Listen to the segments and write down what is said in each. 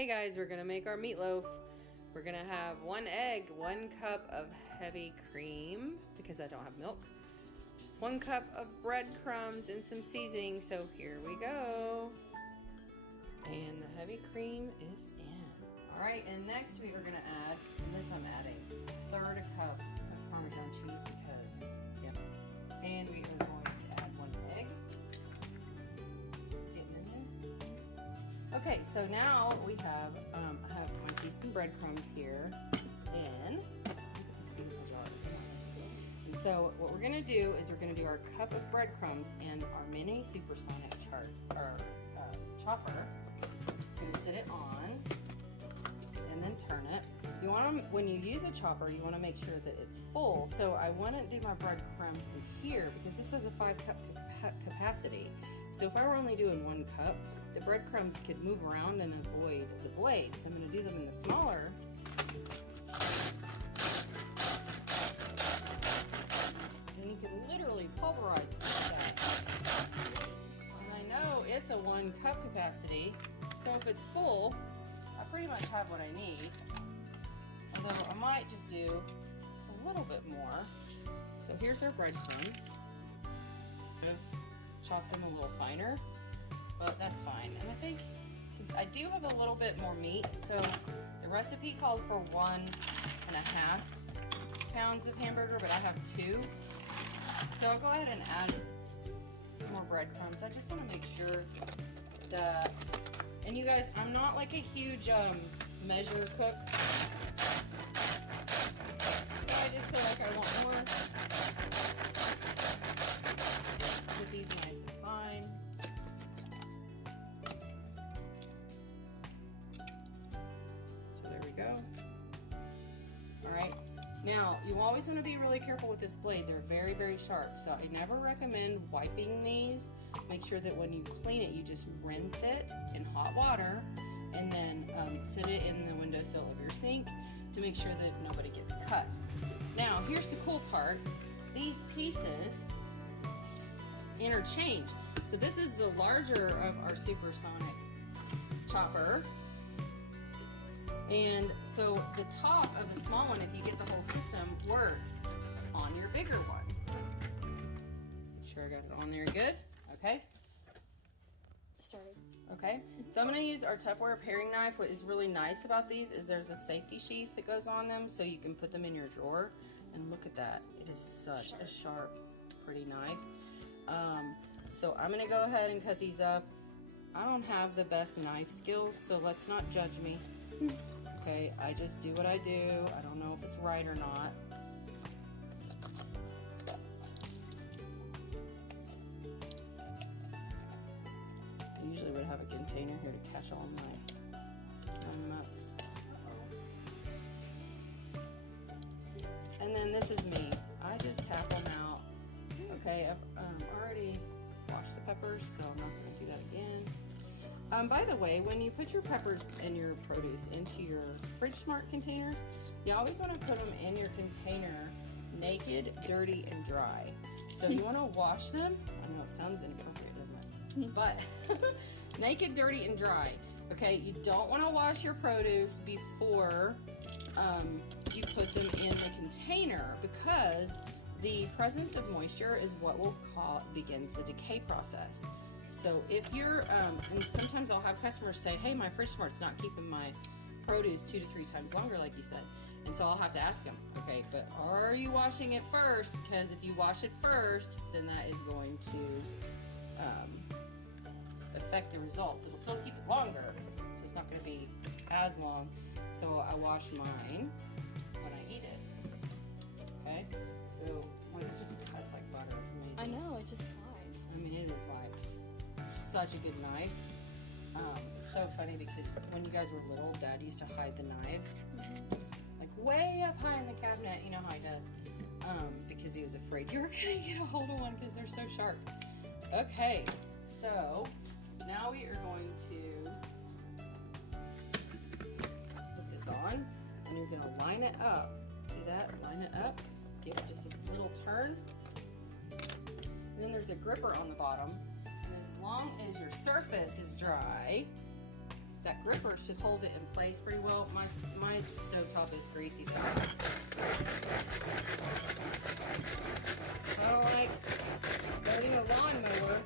Hey guys, we're gonna make our meatloaf. We're gonna have 1 egg, 1 cup of heavy cream because I don't have milk, 1 cup of breadcrumbs and some seasoning. So here we go. And the heavy cream is in. All right, and next we are gonna add, and this I'm adding 1/3 cup of Parmesan cheese because, yeah. And we are going to add 1 egg. Okay, so now we have, I have my seasoned breadcrumbs here in this beautiful jar. And so what we're gonna do is we're gonna do our cup of breadcrumbs and our mini supersonic chopper. So we sit it on and then turn it. You want to, when you use a chopper, you want to make sure that it's full. So I want to do my breadcrumbs in here because this has a 5 cup capacity. So if I were only doing 1 cup, the breadcrumbs could move around and avoid the blade. So I'm going to do them in the smaller. And you can literally pulverize that. And I know it's a 1 cup capacity, so if it's full, I pretty much have what I need. Although I might just do a little bit more. So here's our breadcrumbs. Chop them a little finer, but that's fine. And I think since I do have a little bit more meat, so the recipe called for 1.5 pounds of hamburger, but I have 2. So I'll go ahead and add some more breadcrumbs. I just want to make sure that, and you guys, I'm not like a huge measure cook. So I just feel like I want more. Put these nice and fine. So there we go. All right. Now, you always want to be really careful with this blade. They're very, very sharp. So I never recommend wiping these. Make sure that when you clean it, you just rinse it in hot water and then sit it in the windowsill of your sink to make sure that nobody gets cut. Now, here's the cool part. These pieces interchange. So this is the larger of our supersonic chopper. And so the top of the small one, if you get the whole system, works on your bigger one. Make sure I got it on there good. Okay. Started. Okay. So I'm going to use our Tupperware paring knife. What is really nice about these is there's a safety sheath that goes on them so you can put them in your drawer. And look at that. It is such a sharp, pretty knife. So I'm going to go ahead and cut these up. I don't have the best knife skills, so let's not judge me. Okay, I just do what I do. I don't know if it's right or not. I usually would have a container here to catch all my them up. And then this is me. I just tap them out. Okay, I've already washed the peppers, so I'm not going to do that again. By the way, when you put your peppers and your produce into your Fridge Smart containers, you always want to put them in your container naked, dirty, and dry. So you want to wash them. I know it sounds inappropriate, doesn't it? But naked, dirty, and dry. Okay, you don't want to wash your produce before you put them in the container because the presence of moisture is what will begins the decay process. So if you're, and sometimes I'll have customers say, hey, my Fridge Smart's not keeping my produce 2 to 3 times longer, like you said. And so I'll have to ask them, okay, but are you washing it first? Because if you wash it first, then that is going to affect the results. It'll still keep it longer, so it's not going to be as long. So I wash mine when I eat it. Okay, so when it's just, that's like butter. It's amazing. I know, it just slides. I mean, it is like such a good knife. It's so funny because when you guys were little, Dad used to hide the knives like way up high in the cabinet. You know how he does, because he was afraid you were gonna get a hold of one because they're so sharp. Okay, so now we are going to put this on, and you're gonna line it up. See that? Line it up. Give it just a little turn. And then there's a gripper on the bottom. And as long as your surface is dry, that gripper should hold it in place pretty well. My stovetop is greasy. I don't like starting a lawnmower.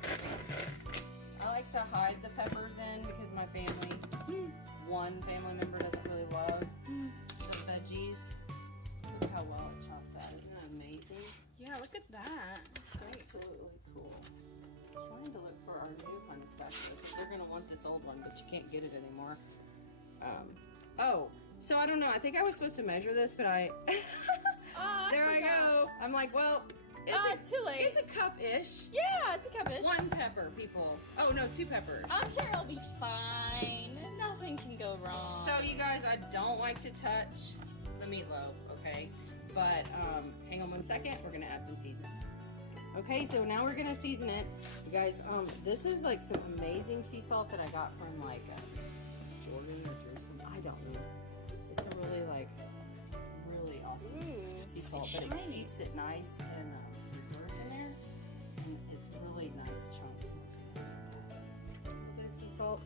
I like to hide the peppers in because my family, one family member doesn't really love the veggies. Look how well it chopped that. Isn't that amazing? Yeah, look at that. That's great. Absolutely cool. I was trying to look for our new kind of spatula because they're gonna want this old one, but you can't get it anymore. Oh, so I don't know. I think I was supposed to measure this, but I there I go. I'm like, well, it's too late. It's a cup-ish. Yeah, it's a cabbage. One pepper, people. Oh no, 2 peppers. I'm sure it'll be fine. Nothing can go wrong. So you guys, I don't like to touch the meatloaf, okay? But hang on 1 second. We're gonna add some seasoning. Okay, so now we're gonna season it. You guys, this is like some amazing sea salt that I got from like Jordan or Jerusalem. I don't know. It's a really really awesome sea salt, but it keeps it nice and preserved in there, and it's really nice chunks. Bit of sea salt,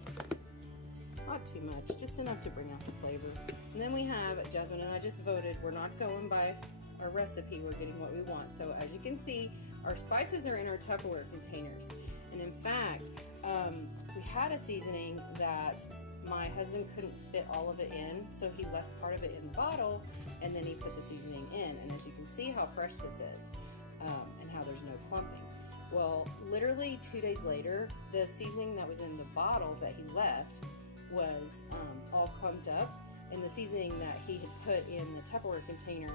not too much, just enough to bring out the flavor. And then we have Jasmine and I just voted. We're not going by our recipe. We're getting what we want. So as you can see, our spices are in our Tupperware containers, and in fact, we had a seasoning that my husband couldn't fit all of it in, so he left part of it in the bottle, and then he put the seasoning in. And as you can see how fresh this is, and how there's no clumping. Well, literally 2 days later, the seasoning that was in the bottle that he left was all clumped up, and the seasoning that he had put in the Tupperware container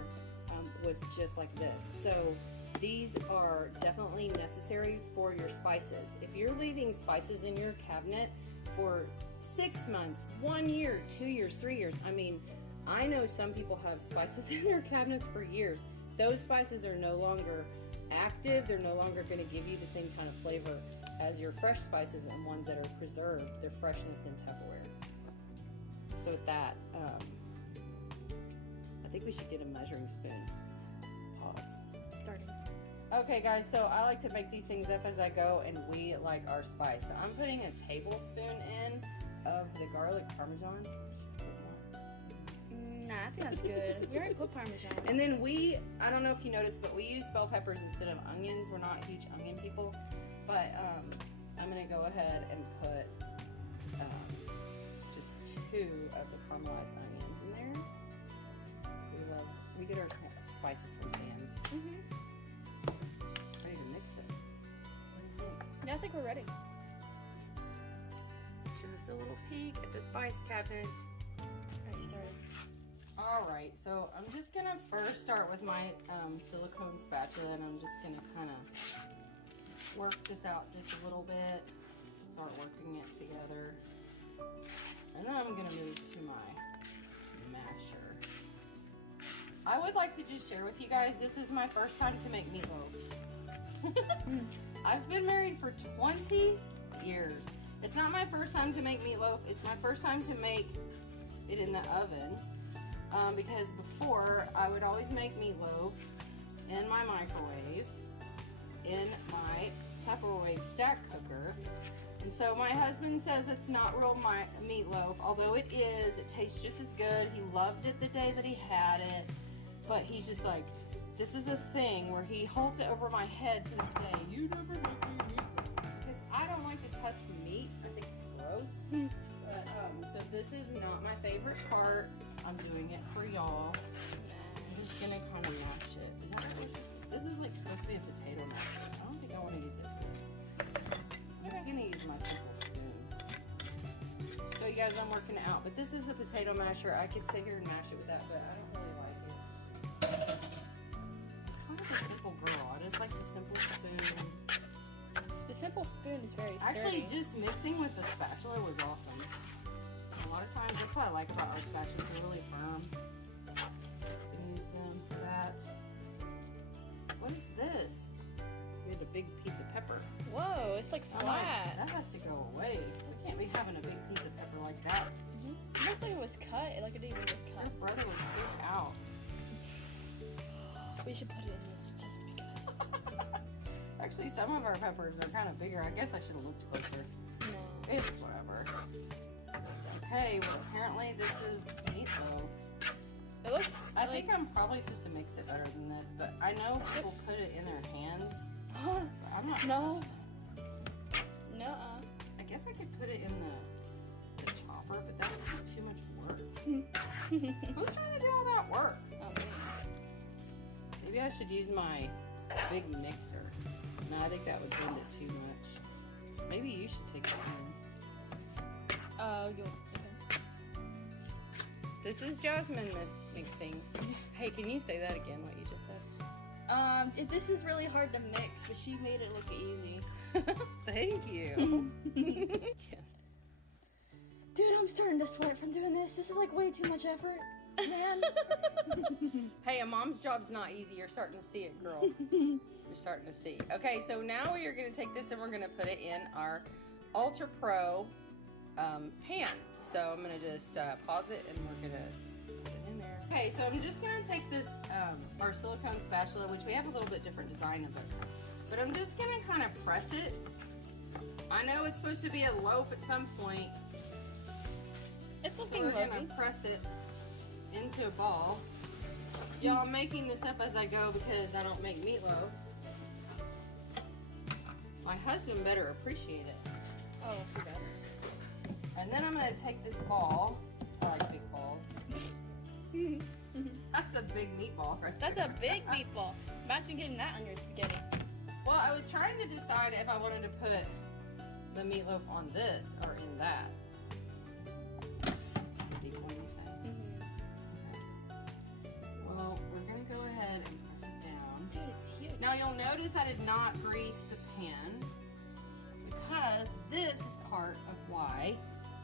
was just like this. So these are definitely necessary for your spices. If you're leaving spices in your cabinet for 6 months, 1 year, 2 years, 3 years, I mean, I know some people have spices in their cabinets for years. Those spices are no longer active. They're no longer going to give you the same kind of flavor as your fresh spices and ones that are preserved, their freshness in Tupperware. So with that, I think we should get a measuring spoon. Pause. Starting. Okay guys, so I like to make these things up as I go, and we like our spice. So I'm putting a tablespoon in of the garlic parmesan. Nah, I think that's good. We already put Parmesan. And then I don't know if you noticed, but we use bell peppers instead of onions. We're not huge onion people. But I'm going to go ahead and put just 2 of the caramelized onions in there. We get our spices from Sam's. Ready to mix it. Yeah, I think we're ready. Just a little peek at the spice cabinet. Alright, started. Alright, so I'm just going to first start with my silicone spatula, and I'm just going to kind of work this out just a little bit. Start working it together. And then I'm going to move to my masher. I would like to just share with you guys, this is my first time to make meatloaf. I've been married for 20 years. It's not my first time to make meatloaf. It's my first time to make it in the oven. Because before, I would always make meatloaf in my microwave, in my Tupperware stack cooker. And so my husband says it's not real meatloaf, although it is. It tastes just as good. He loved it the day that he had it. But he's just like, this is a thing where he holds it over my head to this day. You never make me meatloaf. Because I don't like to touch meat. I think it's gross. But, so this is not my favorite part. I'm doing it for y'all. I'm just gonna kind of mash it. Is that what this is like supposed to be a potato masher. I don't think I want to use it for this. I'm just gonna use my simple spoon. So you guys, I'm working it out. But this is a potato masher. I could sit here and mash it with that, but I don't really like it. I'm kind of a simple girl. I just like the simple spoon. The simple spoon is very Actually, sturdy. just mixing with the spatula was awesome. A lot of times, that's what I like about our spatulas. They're really firm. You can use them for that. What is this? We had a big piece of pepper. Whoa, it's like I'm like, flat. that has to go away. We can't be having a big piece of pepper like that. It looked like it was cut. Like it didn't even get Your cut. brother was big out. We should put it in this just because. Actually, some of our peppers are kind of bigger. I guess I should have looked closer. No. It's whatever. Okay, well apparently this is meatloaf. It looks. I think I'm probably supposed to mix it better than this, but I know people put it in their hands. But I'm not. No. No. I guess I could put it in the chopper, but that's just too much work. Who's trying to do all that work? Oh, man. Maybe I should use my big mixer. No, I think that would blend it too much. Maybe you should take it home. You'll. Okay. This is Jasmine mixing. Hey, can you say that again, what you just said? This is really hard to mix, but she made it look easy. Thank you. Dude, I'm starting to sweat from doing this. This is like way too much effort, man. Hey, a mom's job's not easy. You're starting to see it, girl. You're starting to see. Okay, so now we are going to take this and we're going to put it in our Ultra Pro pan. So I'm going to just pause it and we're going to put it in there. Okay, so I'm just going to take this, our silicone spatula, which we have a little bit different design of it. But I'm just going to kind of press it. I know it's supposed to be a loaf at some point. It's So looking we're lovely. going to press it into a ball. Y'all, I'm making this up as I go because I don't make meatloaf. My husband better appreciate it. Oh, he does. And then I'm going to take this ball. I like big balls. That's a big meatball right That's there. a big meatball. Imagine getting that on your spaghetti. Well, I was trying to decide if I wanted to put the meatloaf on this or in that. Deep one, you say? Well, we're going to go ahead and press it down. Dude, it's huge. Now you'll notice I did not grease the pan because this is part of why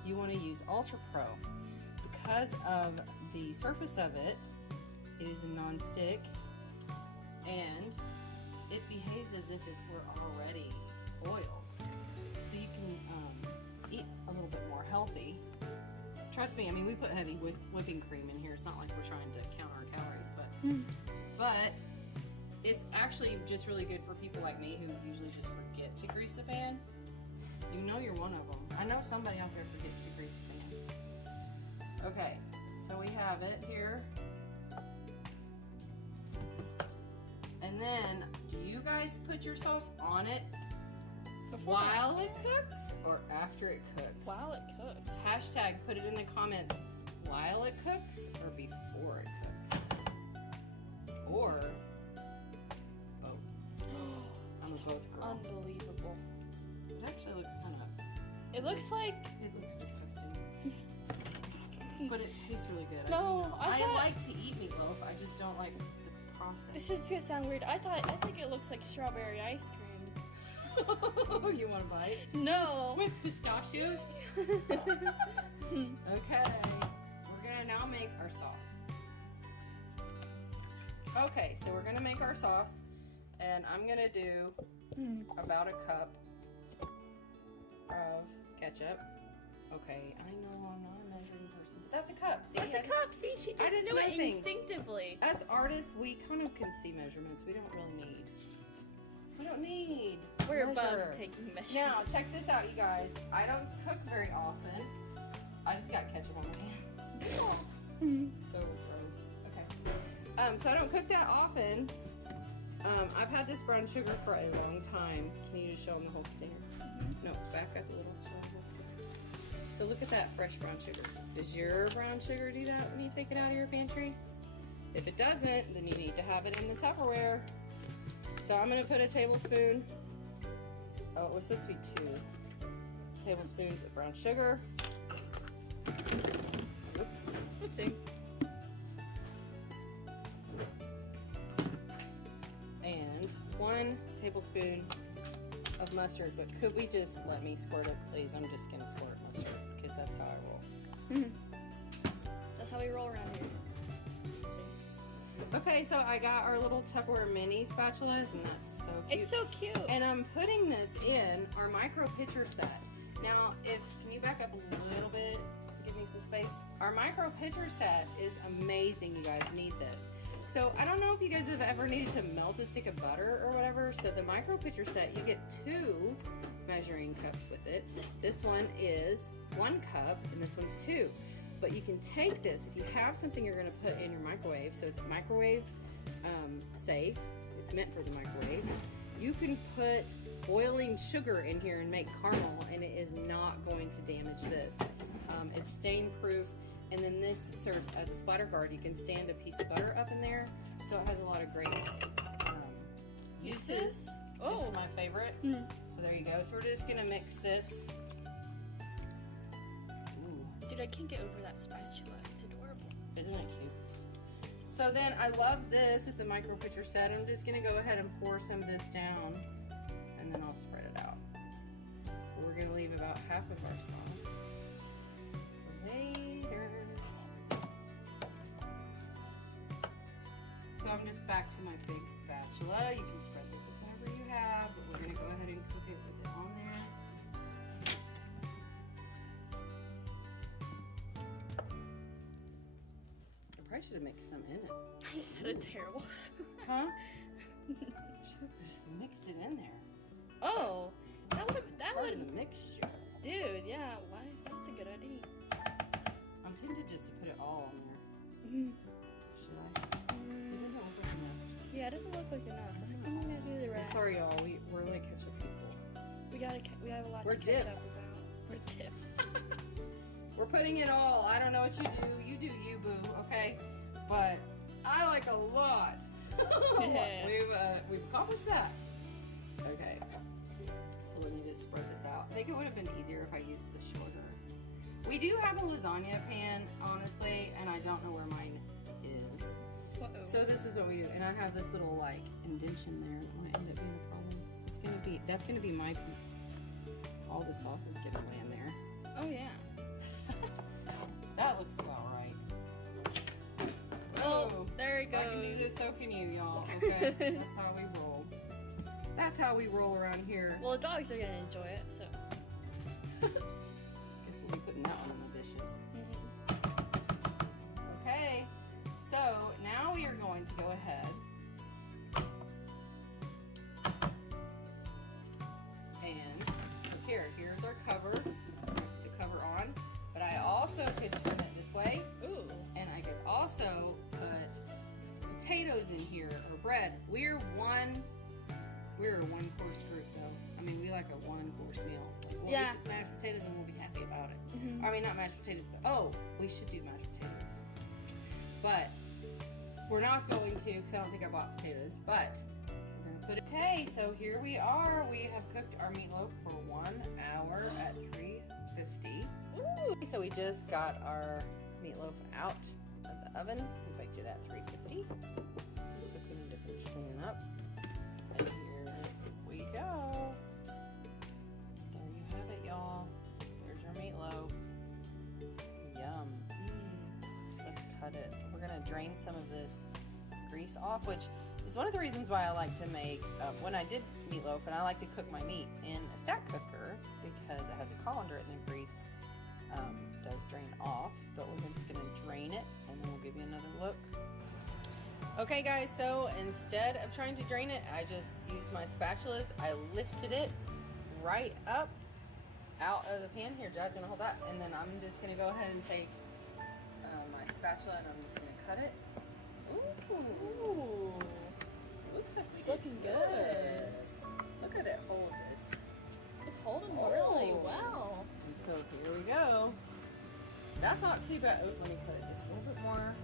you want to use Ultra Pro. Because of the surface of it, it is a non-stick and it behaves as if it were already oiled. So you can eat a little bit more healthy. Trust me, I mean, we put heavy whipping cream in here. It's not like we're trying to count our calories, but it's actually just really good for people like me who usually just forget to grease the pan. You know you're one of them. I know somebody out there forgets to grease the pan. Okay, so we have it here. And then, do you guys put your sauce on it while it cooks or after it cooks? While it cooks. Hashtag put it in the comments while it cooks or before it cooks. Or both. I'm a both girl. Unbelievable. It actually looks kind of, It looks like. it looks disgusting. But it tastes really good. No, I thought- like to eat meatloaf. I just don't like the process. This is gonna sound weird. I think it looks like strawberry ice cream. You want to bite? No. With pistachios? Okay. We're gonna now make our sauce. Okay, so we're gonna make our sauce, and I'm gonna do about a cup of ketchup. Okay, I know I'm not a measuring person, but that's a cup. See, That's a cup. See, she I just just knew know it things. instinctively. As artists, we kind of can see measurements. We don't really need. We don't need. We're measure. above taking measurements. Now, check this out, you guys. I don't cook very often. I just got ketchup on my hand. So gross. Okay. So I don't cook that often. I've had this brown sugar for a long time. Can you just show them the whole container? No, back up a little. Show them the whole container. So look at that fresh brown sugar. Does your brown sugar do that when you take it out of your pantry? If it doesn't, then you need to have it in the Tupperware. So I'm gonna put a tablespoon. Oh, it was supposed to be 2 tablespoons of brown sugar. Oops. Oopsie. And 1 tablespoon of mustard. But could we just let me squirt it, please? I'm just gonna squirt mustard because that's how I roll. That's how we roll around here. Okay, so I got our little Tupperware mini spatulas, and that's so cute. It's so cute. And I'm putting this in our micro pitcher set. Now, can you back up a little bit? Give me some space. Our micro pitcher set is amazing. You guys need this. So I don't know if you guys have ever needed to melt a stick of butter or whatever. So the micro pitcher set, you get 2 measuring cups with it. This one is 1 cup and this one's 2. But you can take this if you have something you're going to put in your microwave. So it's microwave safe. It's meant for the microwave. You can put boiling sugar in here and make caramel, and it is not going to damage this. It's stain proof. And then this serves as a splatter guard. You can stand a piece of butter up in there. So it has a lot of great uses. Oh. It's my favorite. So there you go. So we're just gonna mix this. Ooh. Dude, I can't get over that spatula. It's adorable. Isn't it cute? So then I love this with the micro pitcher set. I'm just gonna go ahead and pour some of this down and then I'll spread it out. We're gonna leave about half of our sauce for later. So I'm just back to my big spatula. You can spread this with whatever you have, but we're gonna go ahead and cook it with it on there. I probably should have mixed some in it. I sounded terrible. Huh? Should have just mixed it in there. Oh, that Part would, of the mixture. dude, yeah, why? That's a good idea. I'm tempted just to put it all on there. Should I? It doesn't look like enough. Yeah, it doesn't look like enough. I think I'm gonna do the rest. Sorry, y'all. We're like ketchup people. We have a lot We're to catch up dips. about. We're dips. We're putting it all. I don't know what you do. You do you, boo. Okay, but I like a lot. We've accomplished that. Okay. So let me just spread this out. I think it would have been easier if I used the shorter. We do have a lasagna pan, honestly, and I don't know where mine is. Uh-oh. So this is what we do, and I have this little like indentation there. It might end up being a problem. That's gonna be my piece. All the sauces get away in there. Oh yeah. That looks about right. Oh, there it If goes. I can do this, so can you, y'all. Okay, that's how we roll. That's how we roll around here. Well, the dogs are gonna enjoy it, so. Guess we'll be putting that one in the dishes. Okay, so now we are going to go ahead and here's our cover. The cover on, but I also could turn it this way, Ooh. and I could also put potatoes in here or bread. We're a one course group though. I mean, we like a 1 course meal. Like, we'll Yeah. eat mashed potatoes and we'll be happy about it. Mhm. I mean, not mashed potatoes, but we should do mashed potatoes. But we're not going to because I don't think I bought potatoes. But we're gonna put it. Okay, so here we are. We have cooked our meatloaf for 1 hour at 350. Ooh. So we just got our meatloaf out of the oven. We baked it at 350. So we need to finish cleaning up. And here we go. There you have it, y'all. There's your meatloaf. Yum. So let's cut it. We're gonna drain some of this grease off, which is one of the reasons why I like to make, when I did meatloaf, and I like to cook my meat in a stack cooker because it has a colander and the grease does drain off. But we're just gonna drain it and then we'll give you another look. Okay guys, so instead of trying to drain it, I just used my spatulas. I lifted it right up out of the pan. Here, Jazz, gonna hold that. And then I'm just gonna go ahead and take my spatula and I'm just gonna cut it. Ooh, it looks like It's looking good. Look at it hold. It's holding Oh. really well. And so here we go. That's not too bad. Oh, let me put it just a little bit more.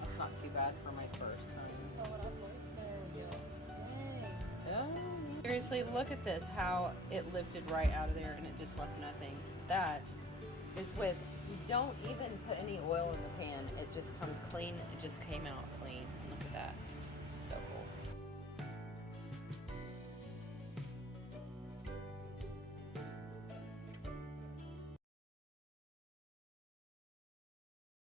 That's not too bad for my first time. There we go. Oh, seriously, look at this, how it lifted right out of there and it just left nothing. That is with, you don't even put any oil in the pan. It just comes clean. It just came out clean.